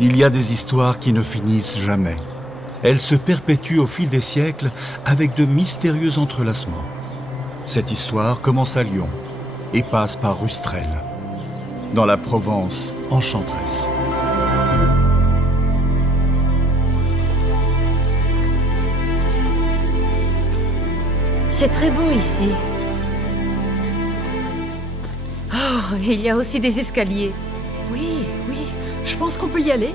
Il y a des histoires qui ne finissent jamais. Elles se perpétuent au fil des siècles avec de mystérieux entrelacements. Cette histoire commence à Lyon et passe par Rustrel, dans la Provence enchanteresse. C'est très beau ici. Oh, il y a aussi des escaliers. Oui, oui, je pense qu'on peut y aller.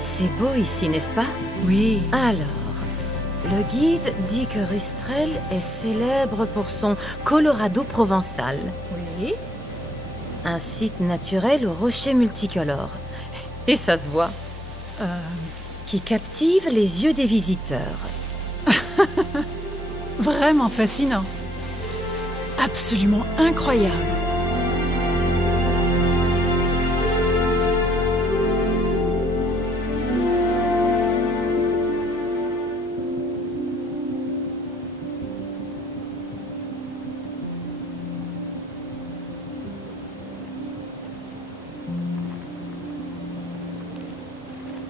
C'est beau ici, n'est-ce pas? Oui. Alors, le guide dit que Rustrel est célèbre pour son Colorado provençal. Oui. Un site naturel aux rochers multicolores. Et ça se voit. Qui captive les yeux des visiteurs. Vraiment fascinant. Absolument incroyable.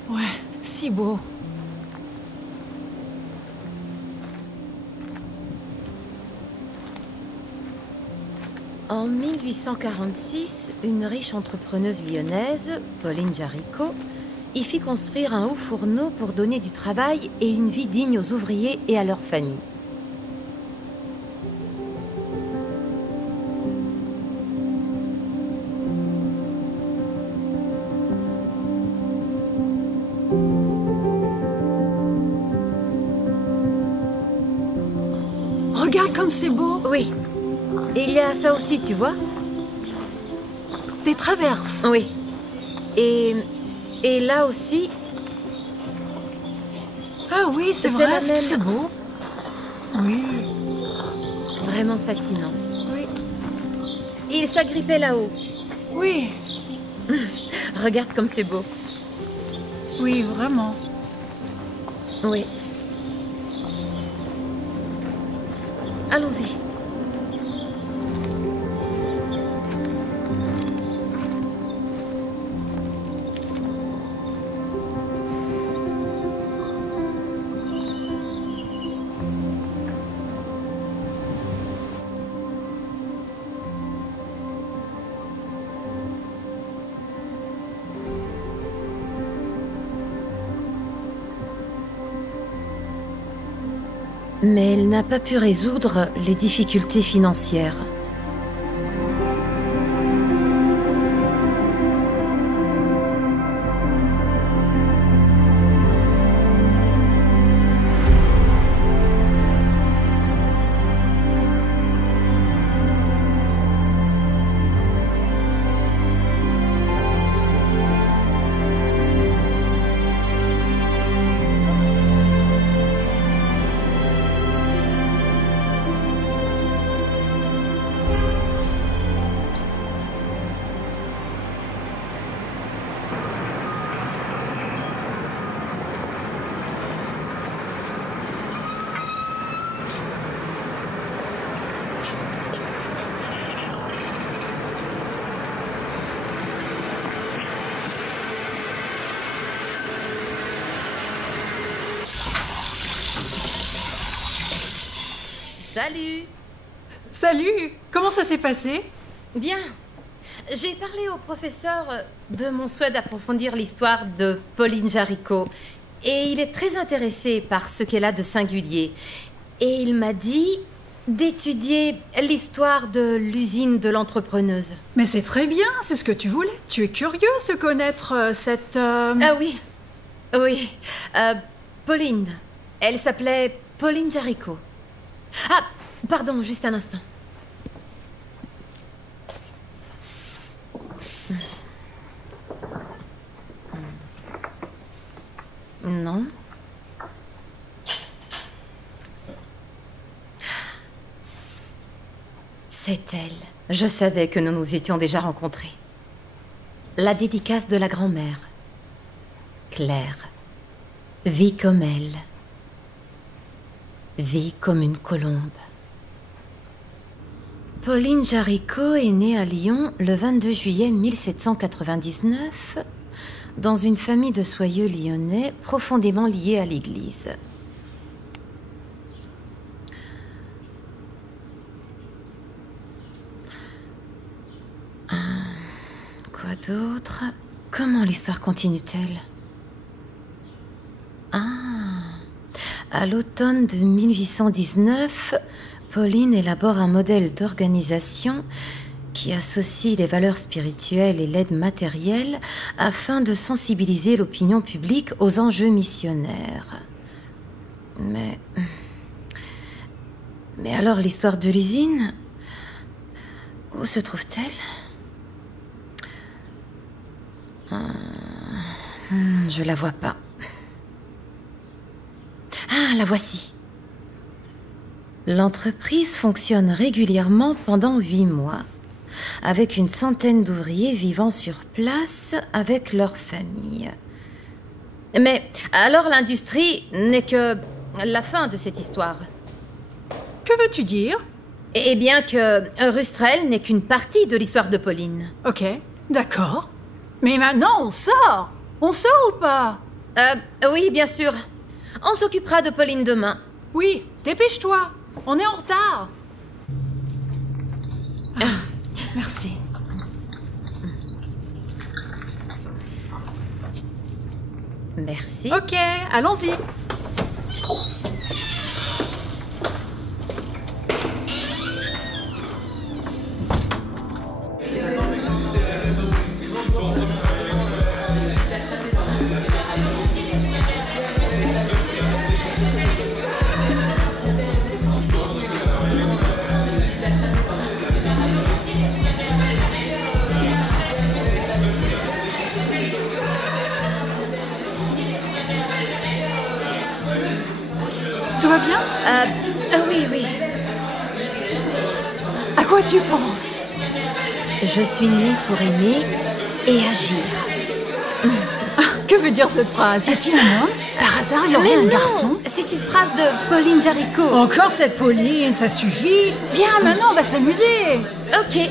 Ouais, si beau. En 1846, une riche entrepreneuse lyonnaise, Pauline Jaricot, y fit construire un haut fourneau pour donner du travail et une vie digne aux ouvriers et à leurs familles. Regarde comme c'est beau. Oui. Et il y a ça aussi, tu vois? Des traverses. Oui. Et là aussi... Ah oui, c'est C'est vrai, la est-ce que même. c'est beau? Oui, Vraiment fascinant. oui, Il s'agrippait là-haut. oui, Regarde comme c'est beau. oui, vraiment. Oui. Allons-y. Mais elle n'a pas pu résoudre les difficultés financières. Salut! Salut, comment ça s'est passé? Bien. J'ai parlé au professeur de mon souhait d'approfondir l'histoire de Pauline Jaricot. Et il est très intéressé par ce qu'elle a de singulier. Et il m'a dit d'étudier l'histoire de l'usine de l'entrepreneuse. Mais c'est très bien, c'est ce que tu voulais. Tu es curieuse de connaître cette... Ah oui. Oui. Pauline. Elle s'appelait Pauline Jaricot. Ah, pardon, juste un instant. Non. C'est elle. Je savais que nous nous étions déjà rencontrés. La dédicace de la grand-mère. Claire. Vis comme elle. Vis comme une colombe. Pauline Jaricot est née à Lyon le 22 juillet 1799 dans une famille de soyeux lyonnais profondément liés à l'Église. Quoi d'autre? Comment l'histoire continue-t-elle? À l'automne de 1819, Pauline élabore un modèle d'organisation qui associe les valeurs spirituelles et l'aide matérielle afin de sensibiliser l'opinion publique aux enjeux missionnaires. Mais alors l'histoire de l'usine, où se trouve-t-elle? Je la vois pas. Ah, la voici. L'entreprise fonctionne régulièrement pendant 8 mois, avec une centaine d'ouvriers vivant sur place avec leurs familles. Mais alors l'industrie n'est que la fin de cette histoire. Que veux-tu dire? Eh bien que Rustrel n'est qu'une partie de l'histoire de Pauline. Ok, d'accord. Mais maintenant, on sort! On sort ou pas? Oui, bien sûr. On s'occupera de Pauline demain. Oui, dépêche-toi. On est en retard. Merci. Merci. Ok, allons-y. Tout va bien? Oui, oui. À quoi tu penses? Je suis née pour aimer et agir. Que veut dire cette phrase? Y a-t-il un homme? Par hasard, y aurait un garçon? C'est une phrase de Pauline Jaricot. Encore cette Pauline, ça suffit. Viens, maintenant, on va s'amuser. Ok.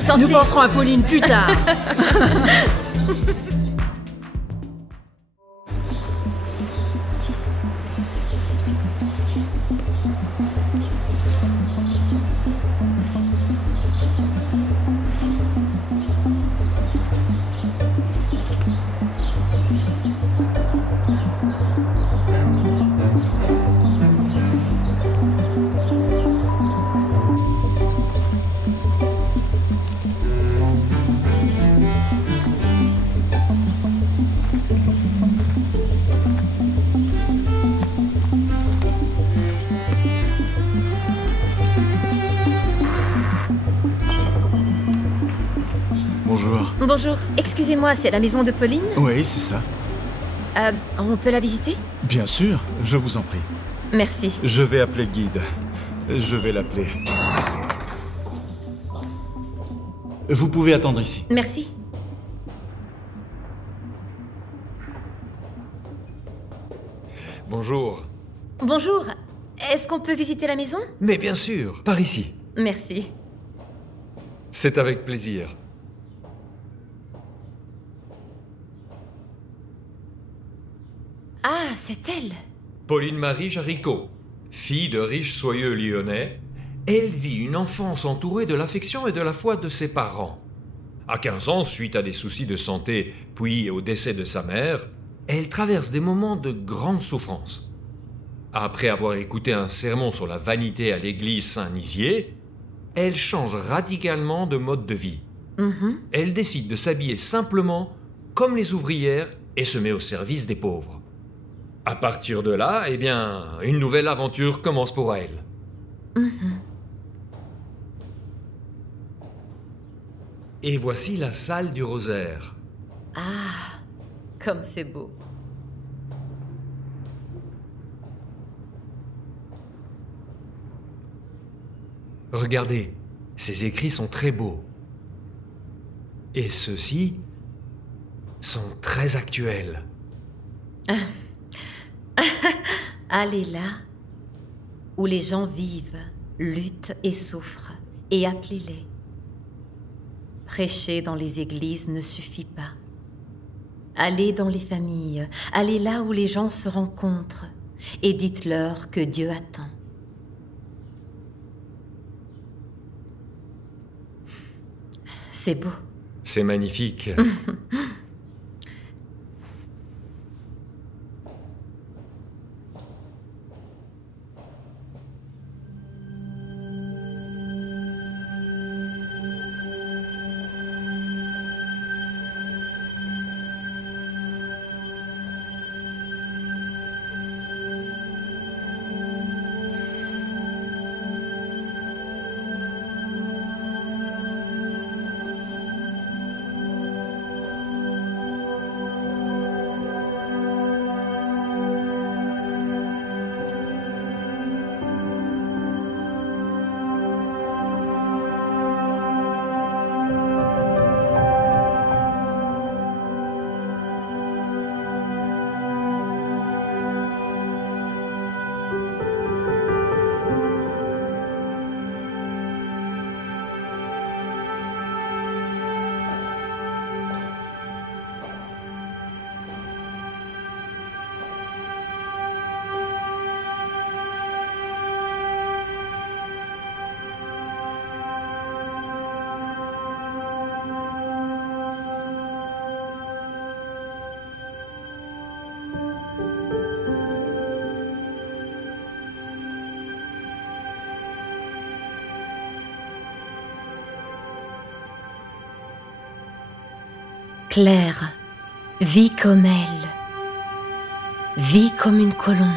Santé. Nous penserons à Pauline plus tard. Bonjour. Bonjour. Excusez-moi, c'est la maison de Pauline? Oui, c'est ça. On peut la visiter? Bien sûr, je vous en prie. Merci. Je vais appeler le guide. Je vais l'appeler. Vous pouvez attendre ici. Merci. Bonjour. Bonjour. Est-ce qu'on peut visiter la maison? Mais bien sûr, par ici. Merci. C'est avec plaisir. Ah, c'est elle. Pauline-Marie Jaricot, fille de riches soyeux lyonnais, elle vit une enfance entourée de l'affection et de la foi de ses parents. À 15 ans, suite à des soucis de santé, puis au décès de sa mère, elle traverse des moments de grande souffrance. Après avoir écouté un sermon sur la vanité à l'église Saint-Nizier, elle change radicalement de mode de vie. Elle décide de s'habiller simplement comme les ouvrières et se met au service des pauvres. À partir de là, eh bien, une nouvelle aventure commence pour elle. Et voici la salle du rosaire. Ah, comme c'est beau. Regardez, ces écrits sont très beaux. Et ceux-ci sont très actuels. Allez là où les gens vivent, luttent et souffrent, et appelez-les. Prêcher dans les églises ne suffit pas. Allez dans les familles, allez là où les gens se rencontrent et dites-leur que Dieu attend. C'est beau. C'est magnifique. Claire, vis comme elle, vis comme une colombe.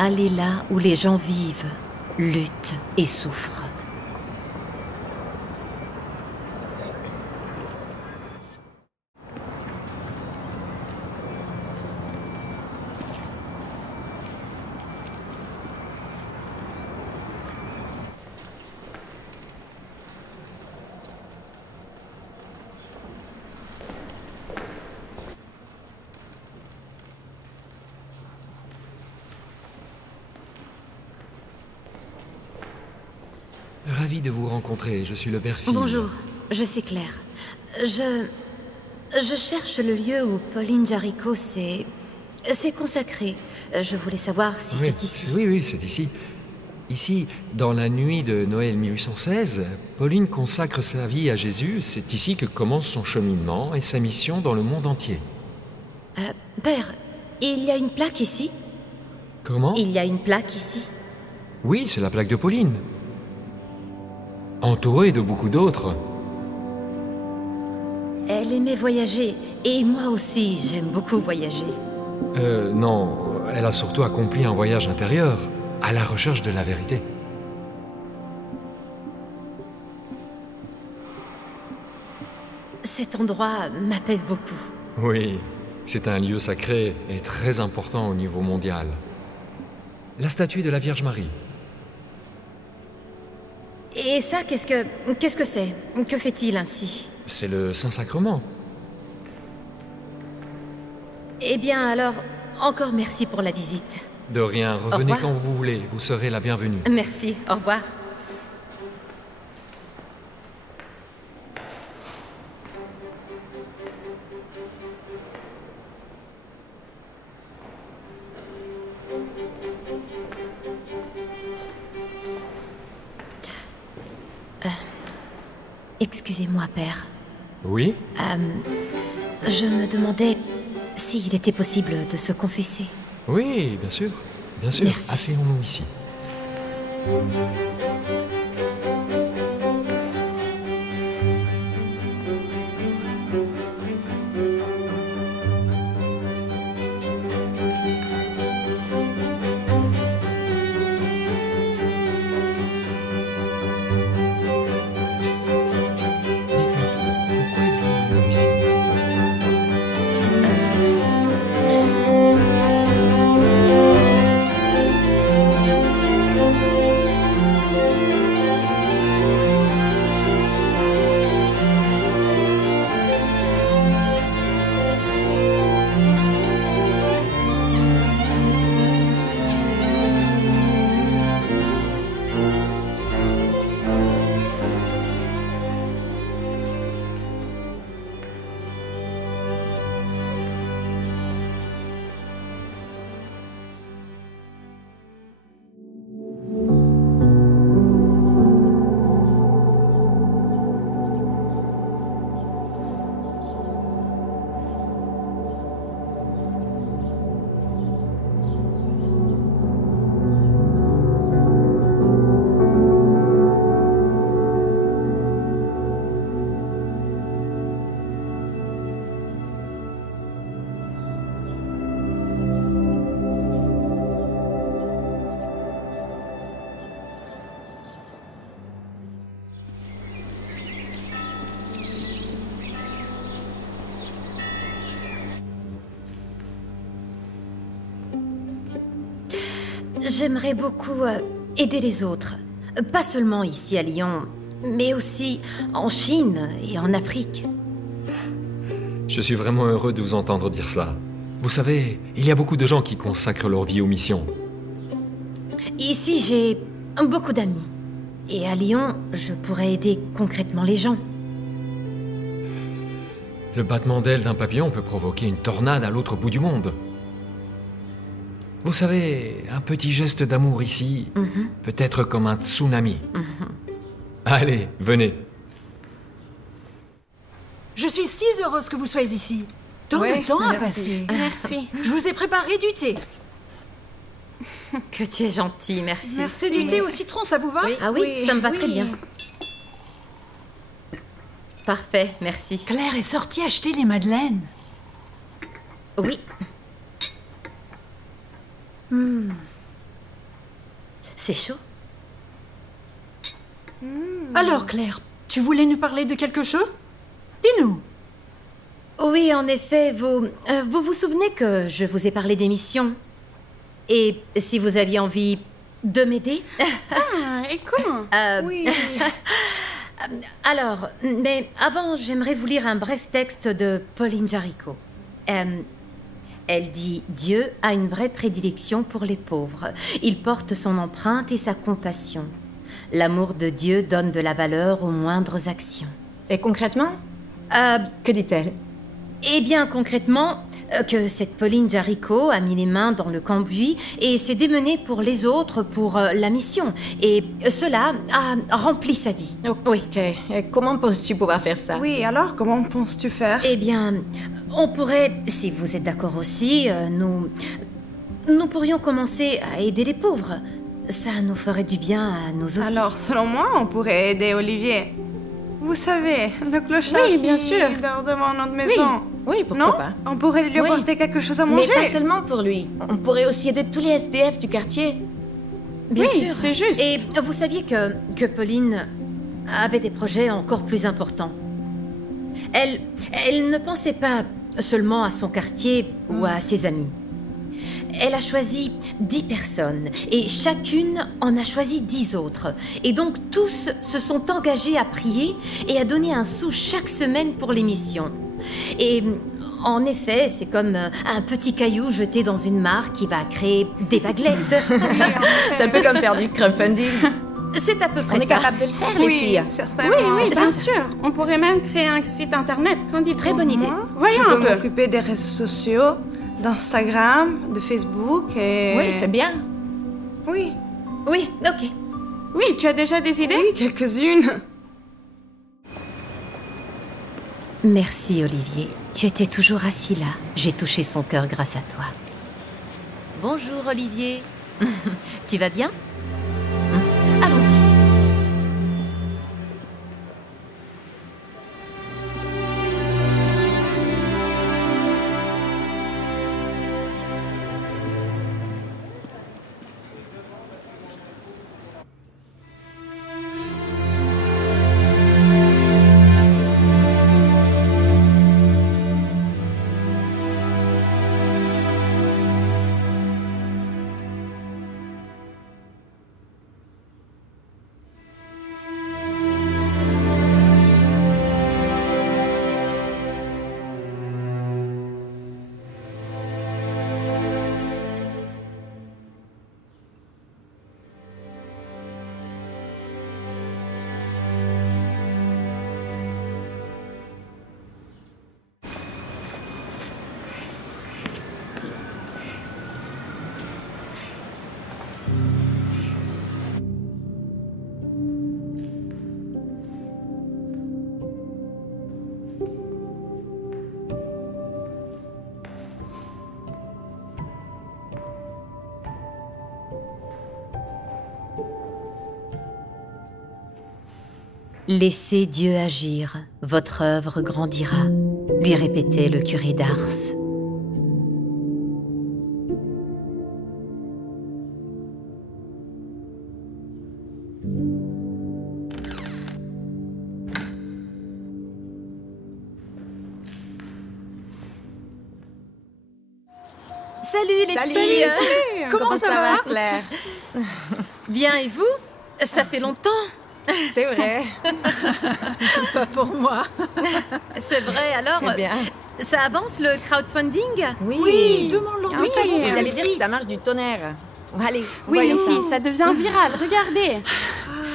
Allez là où les gens vivent, luttent et souffrent. Ravi de vous rencontrer, je suis le père Phil. Bonjour, je suis Claire. Je cherche le lieu où Pauline Jaricot s'est consacrée. Je voulais savoir si c'est ici. Oui, c'est ici. Ici, dans la nuit de Noël 1816, Pauline consacre sa vie à Jésus. C'est ici que commence son cheminement et sa mission dans le monde entier. Père, il y a une plaque ici? Comment? Il y a une plaque ici? Oui, c'est la plaque de Pauline. Entourée de beaucoup d'autres. Elle aimait voyager, et moi aussi, j'aime beaucoup voyager. Non, elle a surtout accompli un voyage intérieur, à la recherche de la vérité. Cet endroit m'apaise beaucoup. Oui, c'est un lieu sacré et très important au niveau mondial. La statue de la Vierge Marie. Et ça, qu'est-ce que c'est? Que fait-il ainsi? C'est le Saint-Sacrement. Eh bien alors, encore merci pour la visite. De rien, revenez quand vous voulez, vous serez la bienvenue. Merci, au revoir. Excusez-moi, père. Oui? Je me demandais s'il était possible de se confesser. Oui, bien sûr. Bien sûr. Merci. Asseyons-nous ici. j'aimerais beaucoup aider les autres. Pas seulement ici à Lyon, mais aussi en Chine et en Afrique. Je suis vraiment heureux de vous entendre dire cela. Vous savez, il y a beaucoup de gens qui consacrent leur vie aux missions. Ici, j'ai beaucoup d'amis. Et à Lyon, je pourrais aider concrètement les gens. Le battement d'aile d'un papillon peut provoquer une tornade à l'autre bout du monde. Vous savez, un petit geste d'amour ici peut être comme un tsunami. Allez, venez. Je suis si heureuse que vous soyez ici. Tant de temps à passer. Merci. Je vous ai préparé du thé. Que tu es gentil, merci. C'est du thé au citron, ça vous va? Ah oui, ça me va très bien. Parfait, merci. Claire est sortie acheter les madeleines. Oui. C'est chaud. Alors Claire, tu voulais nous parler de quelque chose? Dis-nous. Oui, en effet, vous vous souvenez que je vous ai parlé d'émissions? Et si vous aviez envie de m'aider? Ah, et comment? Oui. Alors, mais avant, j'aimerais vous lire un bref texte de Pauline Jaricot. Elle dit « Dieu a une vraie prédilection pour les pauvres. Il porte son empreinte et sa compassion. L'amour de Dieu donne de la valeur aux moindres actions. » Et concrètement? Que dit-elle? Eh bien, concrètement, que cette Pauline Jaricot a mis les mains dans le cambouis et s'est démenée pour les autres, pour la mission. Et cela a rempli sa vie. Oui. Ok. Et comment penses-tu pouvoir faire ça? Oui, alors comment penses-tu faire? Eh bien, on pourrait, si vous êtes d'accord aussi, nous pourrions commencer à aider les pauvres. Ça nous ferait du bien à nous aussi. Alors, selon moi, on pourrait aider Olivier. Vous savez, le clochard Oui, bien qui sûr. dort devant notre maison. Oui, pourquoi Non? pas? On pourrait lui Oui. apporter quelque chose à Mais manger. pas seulement pour lui. On pourrait aussi aider tous les SDF du quartier. Bien Oui, sûr. c'est juste. Et vous saviez que Pauline avait des projets encore plus importants. Elle ne pensait pas seulement à son quartier ou à ses amis. Elle a choisi 10 personnes et chacune en a choisi 10 autres. Et donc tous se sont engagés à prier et à donner un sou chaque semaine pour l'émission. Et en effet, c'est comme un petit caillou jeté dans une mare qui va créer des vaguelettes. C'est un peu comme faire du crowdfunding. C'est à peu près On est ça. capable de le faire, les Oui, filles. certainement. oui, bien bien sûr. On pourrait même créer un site internet. Qu'en dites-vous? Très bonne idée. Voyons Je un peux peu. m'occuper M'occuper des réseaux sociaux, d'Instagram, de Facebook et... Oui, c'est bien. Oui. Oui, ok. Oui, tu as déjà des idées? Oui, quelques-unes. Merci Olivier. Tu étais toujours assis là. J'ai touché son cœur grâce à toi. Bonjour Olivier. Tu vas bien? Allons-y. Laissez Dieu agir, votre œuvre grandira, lui répétait le curé d'Ars. Salut les Salut, filles. salut. Comment ça va, Claire? Bien, et vous? Ça fait longtemps. C'est vrai. Pas pour moi. C'est vrai, alors... Très bien. Ça avance le crowdfunding? Oui, demande-leur de t'aider. oui, J'allais dire que ça marche du tonnerre. Allez, Oui, voyons oui, ça. ça devient viral. Regardez.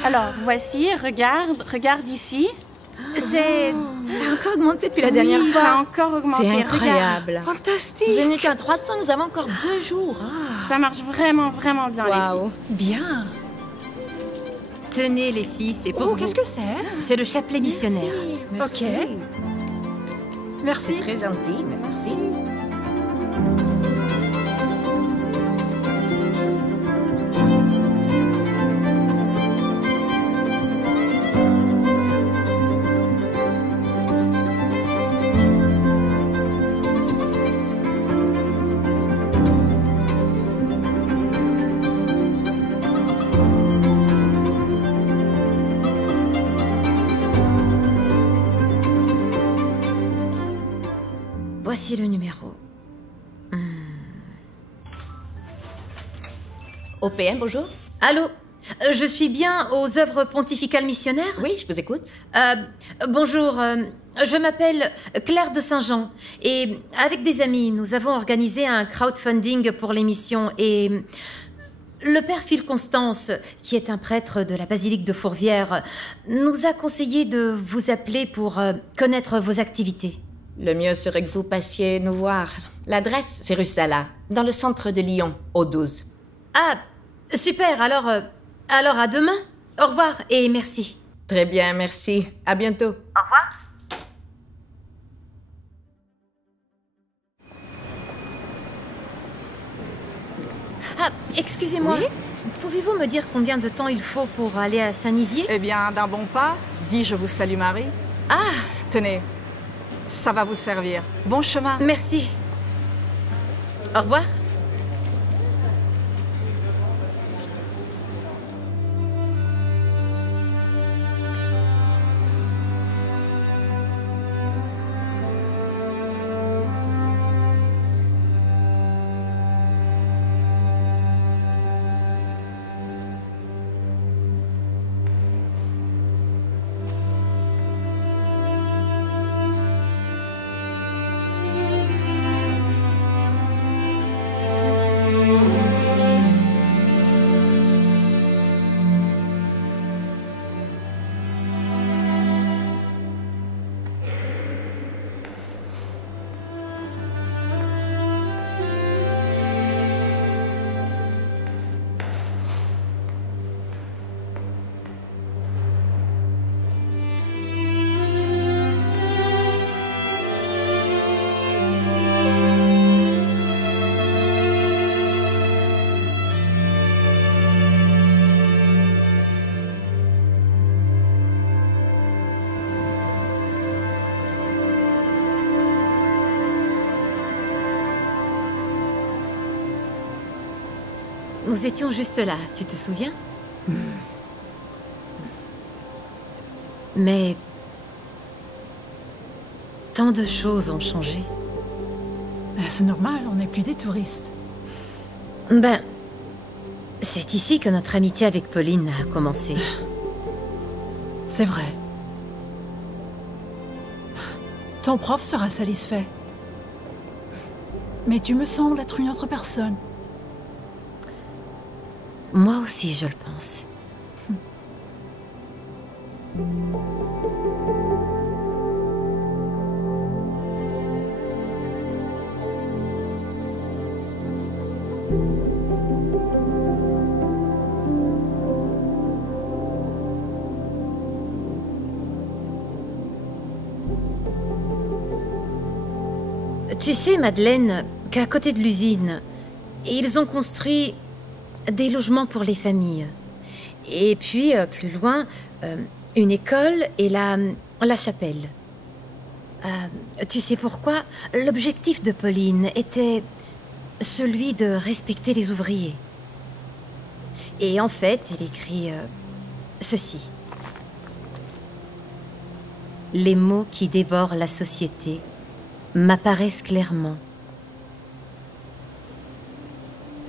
Alors, voici, regarde ici. C'est... Ça a encore augmenté depuis la dernière Oui, fois. ça a encore augmenté. C'est Regarde. incroyable. Fantastique. Vous en étiez à 300, nous avons encore 2 jours. Ça marche vraiment, vraiment bien, les Waouh. Bien. Tenez les filles, c'est pour Oh, vous. qu'est-ce que c'est? C'est le chapelet missionnaire. Ok. Merci. Très gentil, merci. Voici le numéro. OPM, bonjour. Allô? Je suis bien aux œuvres pontificales missionnaires? Oui, je vous écoute. Bonjour, je m'appelle Claire de Saint-Jean et avec des amis, nous avons organisé un crowdfunding pour l'émission et le père Phil Constance, qui est un prêtre de la basilique de Fourvière, nous a conseillé de vous appeler pour connaître vos activités. Le mieux serait que vous passiez nous voir. L'adresse, c'est rue Sala, dans le centre de Lyon, au 12. Ah, super, alors à demain. Au revoir et merci. Très bien, merci. À bientôt. Au revoir. Ah, excusez-moi. Oui? Pouvez-vous me dire combien de temps il faut pour aller à Saint-Nizier? Eh bien, d'un bon pas, dis je vous salue Marie. Ah, Tenez, ça va vous servir. Bon chemin. merci. Au revoir. Nous étions juste là, tu te souviens? Mais... tant de choses ont changé. C'est normal, on n'est plus des touristes. Ben... c'est ici que notre amitié avec Pauline a commencé. C'est vrai. Ton prof sera satisfait. Mais tu me sembles être une autre personne. Moi aussi, je le pense. Tu sais, Madeleine, qu'à côté de l'usine, ils ont construit des logements pour les familles. Et puis, plus loin, une école et la chapelle. Tu sais pourquoi? L'objectif de Pauline était celui de respecter les ouvriers. Et en fait, elle écrit ceci. Les mots qui dévorent la société m'apparaissent clairement.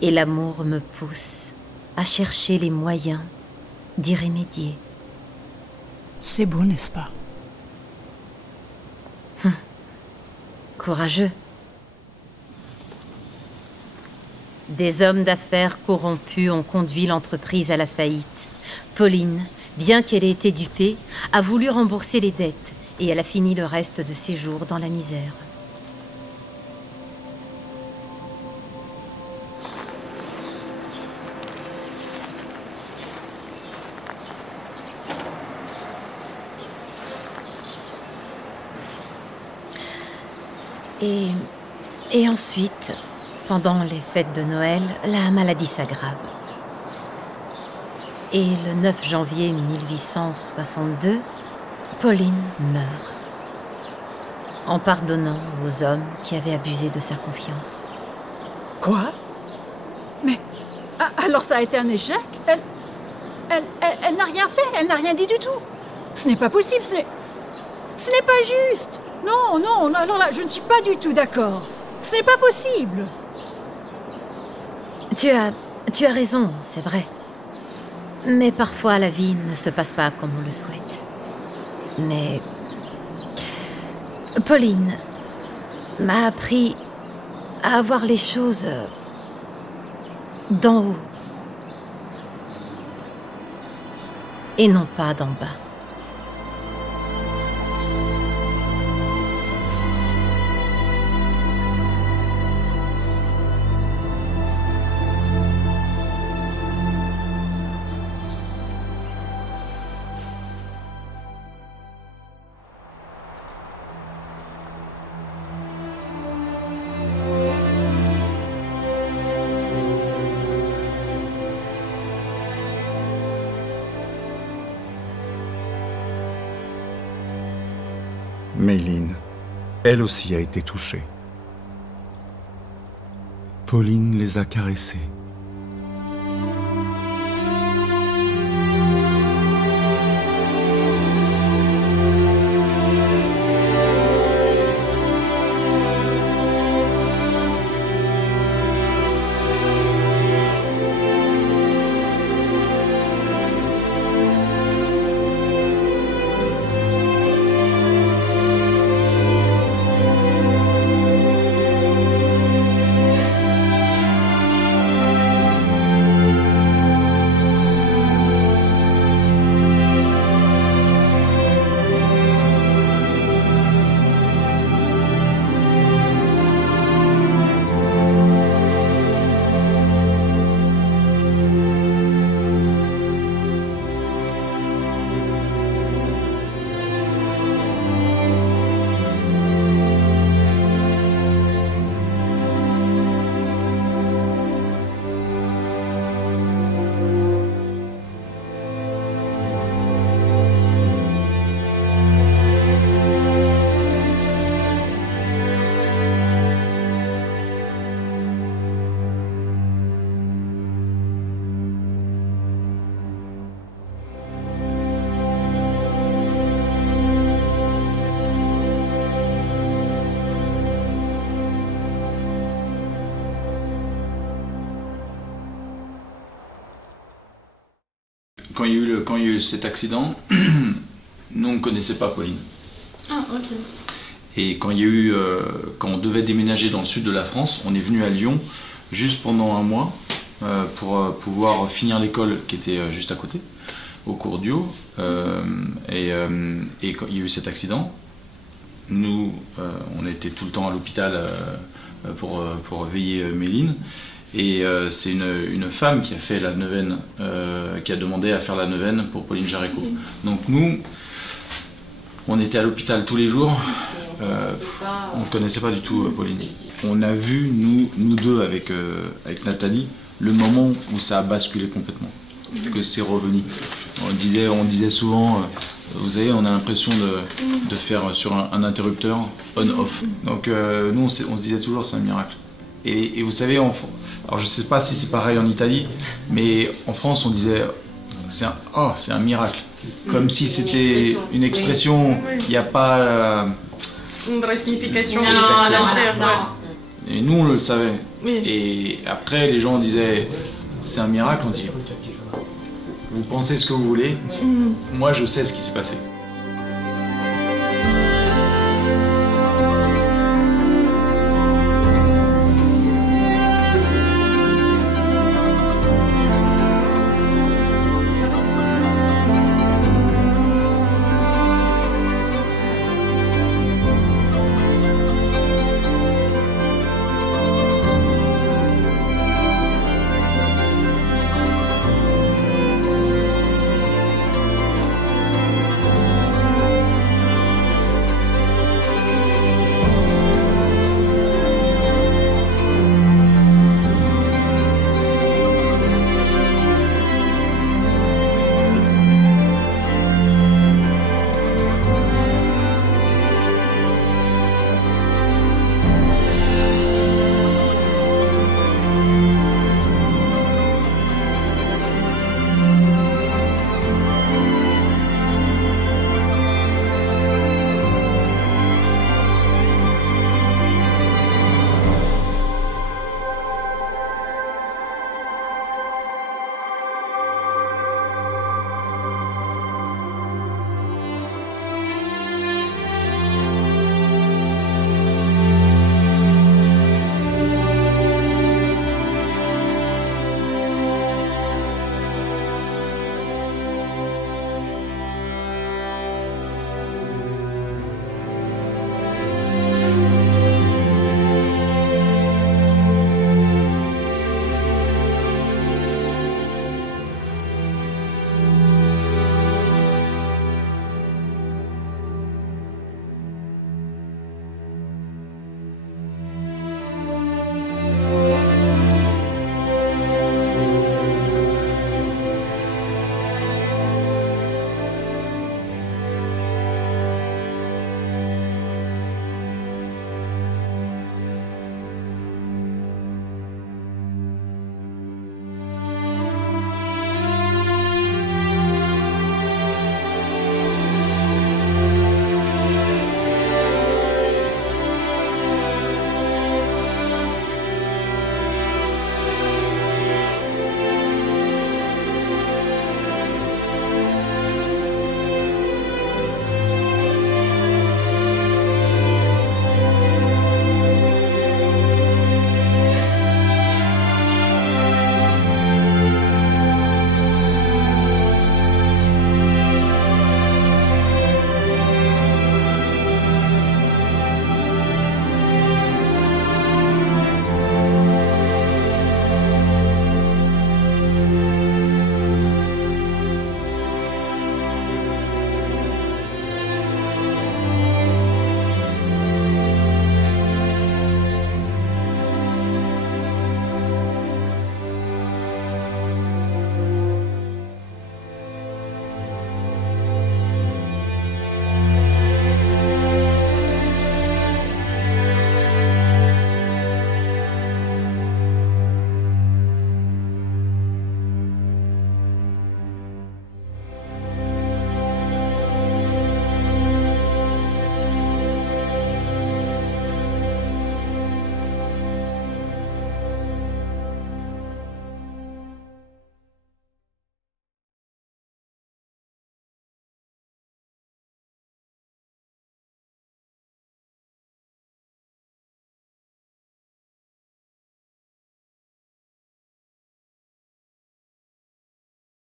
Et l'amour me pousse à chercher les moyens d'y remédier. C'est beau, n'est-ce pas? Courageux. Des hommes d'affaires corrompus ont conduit l'entreprise à la faillite. Pauline, bien qu'elle ait été dupée, a voulu rembourser les dettes et elle a fini le reste de ses jours dans la misère. Et ensuite, pendant les fêtes de Noël, la maladie s'aggrave. Et le 9 janvier 1862, Pauline meurt, en pardonnant aux hommes qui avaient abusé de sa confiance. Quoi? Mais alors ça a été un échec? Elle n'a rien fait, elle n'a rien dit du tout. Ce n'est pas possible, ce n'est pas juste. Non, non, alors là, je ne suis pas du tout d'accord. Ce n'est pas possible. Tu as raison, c'est vrai. Mais parfois, la vie ne se passe pas comme on le souhaite. Mais Pauline m'a appris à voir les choses d'en haut et non pas d'en bas. Méline, elle aussi a été touchée. Pauline les a caressés. Quand il y a eu cet accident, nous on ne connaissait pas Pauline. Ah, ok. Et quand on devait déménager dans le sud de la France, on est venu à Lyon juste pendant un mois pour pouvoir finir l'école qui était juste à côté, au cours Dio. Et quand il y a eu cet accident, nous on était tout le temps à l'hôpital pour veiller Méline. Et c'est une femme qui a fait la neuvaine, qui a demandé à faire la neuvaine pour Pauline Jaricot. Donc nous, on était à l'hôpital tous les jours, on ne connaissait pas du tout Pauline. On a vu, nous deux avec Nathalie, le moment où ça a basculé complètement, que c'est revenu. On disait souvent, vous savez, on a l'impression de faire sur un interrupteur on-off. Donc nous, on se disait toujours, c'est un miracle. Et vous savez, alors je ne sais pas si c'est pareil en Italie, mais en France on disait c'est un miracle. Comme si c'était une expression, il n'y a pas... Une vraie signification à l'intérieur. Et nous, on le savait. Oui. Et après, les gens disaient, c'est un miracle, on dit, vous pensez ce que vous voulez, moi je sais ce qui s'est passé.